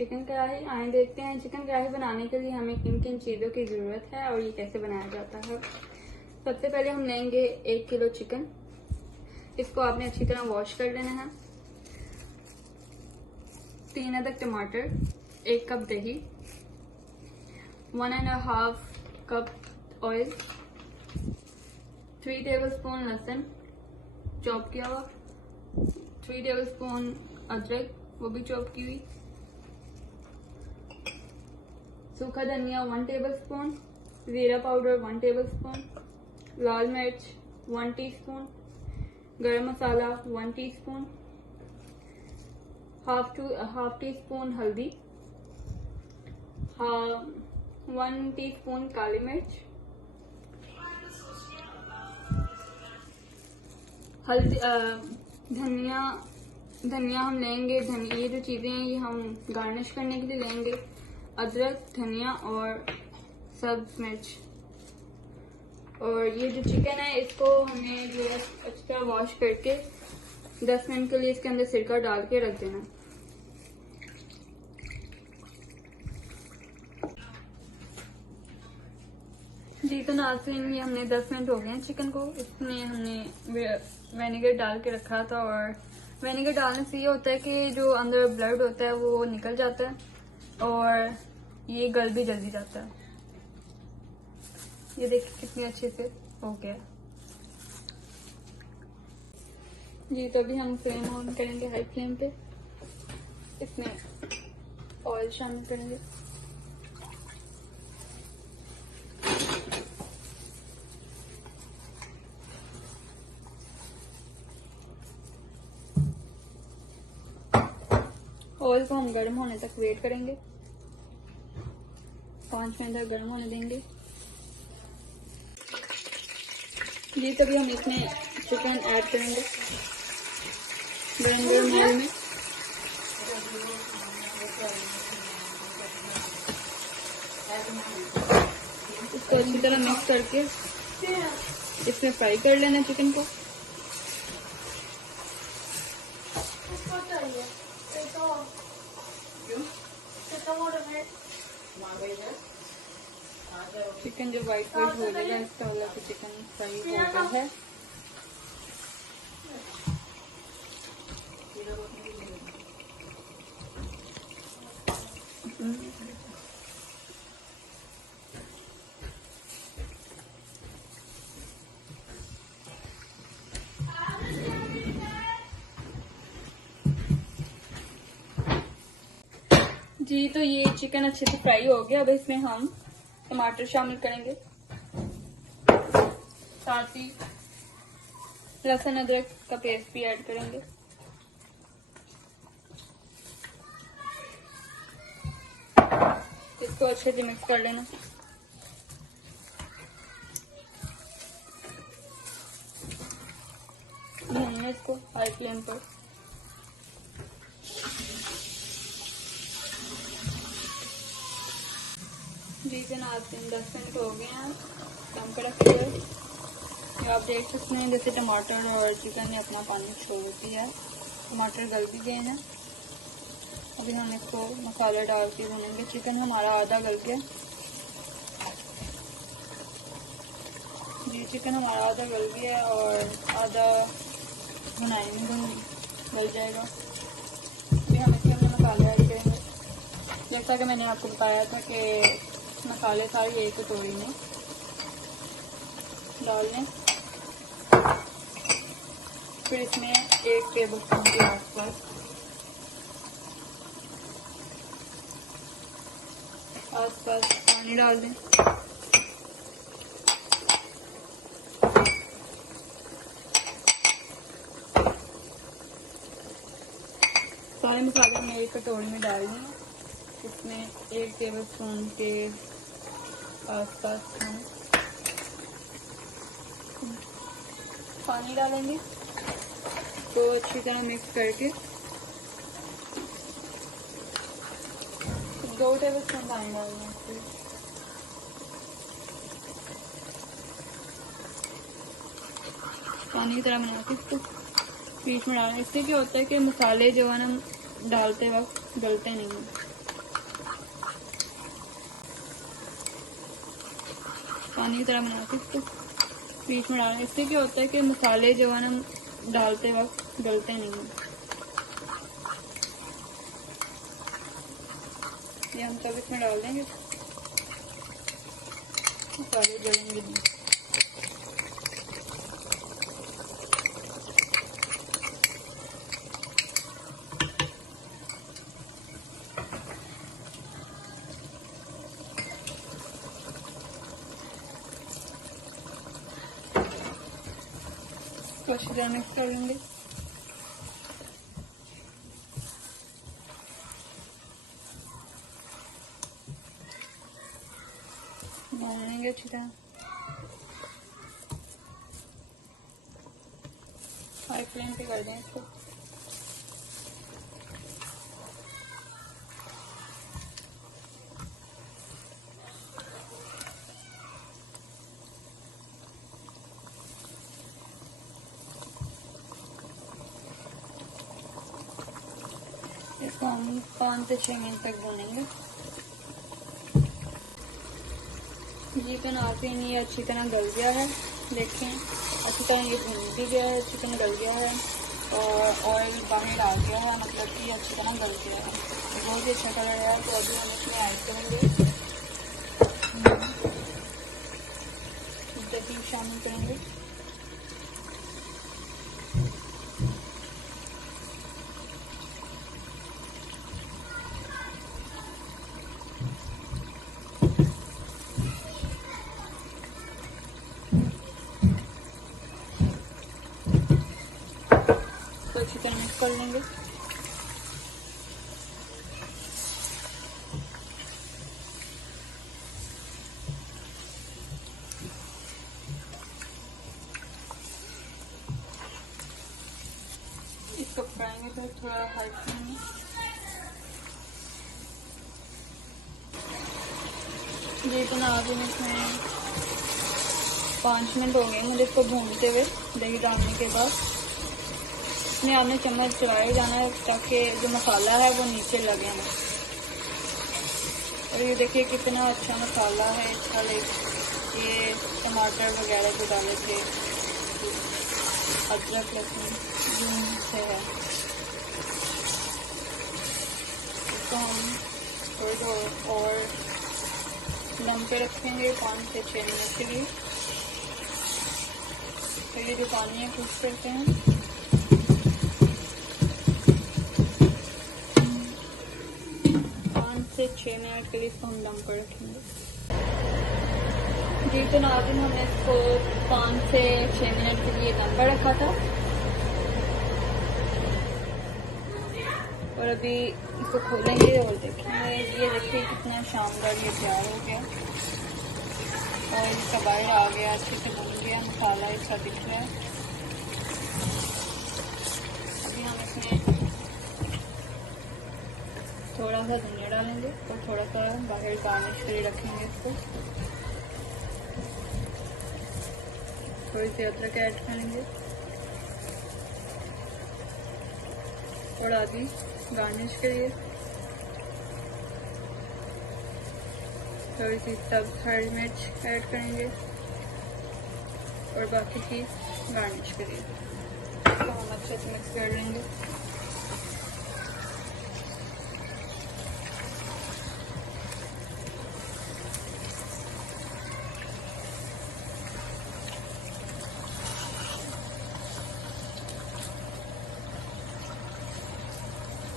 Chicken कढ़ाई। आए देखते हैं चिकन कढ़ाई बनाने के लिए हमें किन किन चीज़ों की ज़रूरत है और ये कैसे बनाया जाता है। सबसे पहले हम लेंगे 1 किलो चिकन। इसको आपने अच्छी तरह वॉश कर लेना है। 3 अदद टमाटर, 1 कप दही, 1.5 कप ऑयल, 3 टेबलस्पून लहसुन चॉप किया हुआ, 3 टेबलस्पून अदरक वो भी चॉप की हुई, सूखा धनिया 1 टेबलस्पून, जीरा पाउडर 1 टेबलस्पून, लाल मिर्च 1 टीस्पून, गरम मसाला 1 टीस्पून, हाफ टी स्पून हल्दी, 1 टीस्पून काली मिर्च, धनिया हम लेंगे। ये जो चीज़ें हैं ये हम गार्निश करने के लिए लेंगे। अदरक, धनिया और सब्ज मिर्च। और ये जो चिकन है इसको हमें जो है अच्छी तरह वॉश करके 10 मिनट के लिए इसके अंदर सिरका डाल के रख देना। जी तो नाज़रीन, ये हमने 10 मिनट हो गए हैं चिकन को। इसमें हमने विनेगर डाल के रखा था और विनेगर डालने से ये होता है कि जो अंदर ब्लड होता है वो निकल जाता है और ये गल भी जल्दी जाता है। ये देखिए कितनी अच्छे से हो गया। जी तो अभी हम फ्लेम ऑन करेंगे हाई फ्लेम पे। इसमें ऑयल शामिल करेंगे। ऑयल को हम गर्म होने तक वेट करेंगे। 5 मिनट तक गर्म होने देंगे। जी तभी हम इसमें चिकन ऐड करेंगे गरम ऑयल में। इसको अच्छी तरह मिक्स करके इसमें फ्राई कर लेना चिकन को। चिकन जो वाइट हो जाएगा इसका वाला कि चिकन फ्राई हो गया है। जी तो ये चिकन अच्छे से फ्राई हो गया। अब इसमें हम टमाटर शामिल करेंगे, साथ ही लहसुन अदरक का पेस्ट भी ऐड करेंगे। इसको अच्छे से मिक्स कर लेना। भूनना इसको हाई फ्लेम पर। जी जनाब 10 मिनट हो गए हैं कम कर रखिए। ये आप देख सकते हैं जैसे टमाटर और चिकन ने अपना पानी छोड़ दिया है। टमाटर गल भी गए हैं। अभी हम इसको मसाला डाल के भूनेंगे। चिकन हमारा आधा गल गया। जी चिकन हमारा आधा गल गया है और आधा भुनाई में गल जाएगा। अभी हम इसके अंदर मसाले ऐड करेंगे। जैसा कि मैंने आपको बताया था कि मसाले सारे एक कटोरी में डाल लें। फिर इसमें 1 टेबलस्पून के आसपास पानी डाल दें। सारे मसाले हमने एक कटोरी में डाल दें। इसमें 1 टेबलस्पून के आसपास हम पानी डालेंगे तो अच्छी तरह मिक्स करके 2 टेबलस्पून पानी डालेंगे। पानी की तरह बना के इसको बीच में डालें। इससे क्या होता है कि मसाले जो है ना डालते वक्त गलते नहीं हैं। पानी की तरह बना के इसको बीच में डालें। इससे क्या होता है कि मसाले जो है ना डालते वक्त गलते नहीं हैं। ये हम सब इसमें डाल देंगे, मसाले जलेंगे नहीं। अच्छी तरह मिक्स कर लेंगे। बनाएंगे अच्छी तरह। हाई फ्लेम पे कर दें इसको। इसको हम 5 से 6 मिनट तक भूनेंगे। चिकन नाज़रीन ये अच्छी तरह गल गया है। देखें अच्छी तरह ये भून भी गया है, चिकन गल गया है और ऑयल बाहर आ गया है, मतलब कि अच्छी तरह गल गया है। बहुत ही अच्छा कलर है। तो अभी हम इसमें ऐड करेंगे दही शामिल करेंगे। अच्छी तरह मिक्स कर लेंगे। इसको फ्राई में थोड़ा हाई फ्लेम में। जी तो अभी इसमें 5 मिनट हो गए मुझे इसको भूनते हुए। दही डालने के बाद इसमें आपने चम्मच चलाए जाना है ताकि जो मसाला है वो नीचे लगे ना। और ये देखिए कितना अच्छा मसाला है इसका। ये टमाटर वगैरह जो डाले थे, अदरक लहसुन से है। इसको हम थोड़ी और दम पे रखेंगे 5 से 6 मिनट के लिए। तो ये जो पानी है कुछ करते हैं। 5 से 6 मिनट के लिए इसको हम दम पर रखेंगे। जी तो नाज़रीन हमने इसको 5 से 6 मिनट के लिए दम पर रखा था और अभी इसको खोलेंगे और देखेंगे। ये देखिए कितना शानदार ये तैयार हो गया और इसका बाहर आ गया, अच्छे से बन गया, मसाला इसका दिख रहा है। अभी हम इसमें थोड़ा सा धनिया डालेंगे और थोड़ा सा बाहर गार्निश के लिए रखेंगे इसको। थोड़ी सी अदरक ऐड करेंगे और आदि गार्निश के लिए थोड़ी सी सब्ज हरी मिर्च ऐड करेंगे और बाकी चीज़ गार्निश के लिए। तो हम अच्छे से मिक्स कर लेंगे।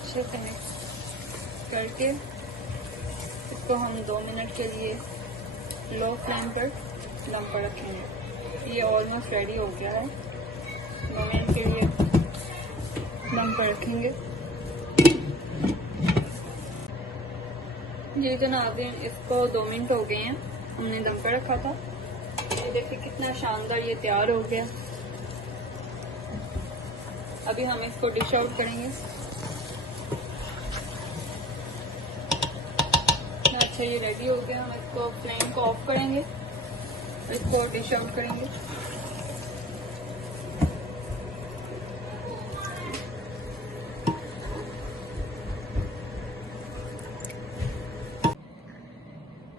अच्छे से मिक्स करके इसको हम 2 मिनट के लिए लो फ्लेम पर दम पर रखेंगे। ये ऑलमोस्ट रेडी हो गया है। 2 मिनट के लिए दम पर रखेंगे। ये जो नाज़रीन इसको 2 मिनट हो गए हैं, हमने दम पर रखा था। ये देखिए कितना शानदार ये तैयार हो गया। अभी हम इसको डिश आउट करेंगे। अच्छा ये रेडी हो गया। हम इसको फ्लेम को ऑफ करेंगे और इसको डिश आउट करेंगे।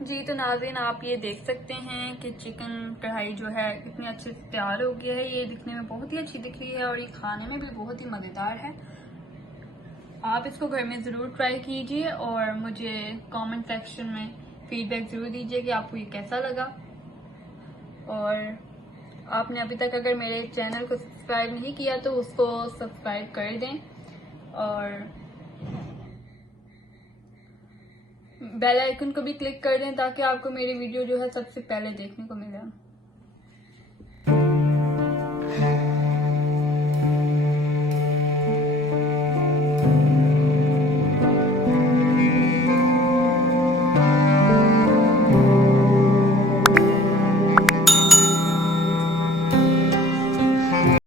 जी तो नाज़रीन आप ये देख सकते हैं कि चिकन कढ़ाई जो है कितनी अच्छे से तैयार हो गया है। ये दिखने में बहुत ही अच्छी दिख रही है और ये खाने में भी बहुत ही मज़ेदार है। आप इसको घर में ज़रूर ट्राई कीजिए और मुझे कमेंट सेक्शन में फीडबैक ज़रूर दीजिए कि आपको ये कैसा लगा। और आपने अभी तक अगर मेरे चैनल को सब्सक्राइब नहीं किया तो उसको सब्सक्राइब कर दें और बेल आइकन को भी क्लिक कर दें ताकि आपको मेरी वीडियो जो है सबसे पहले देखने को मिले।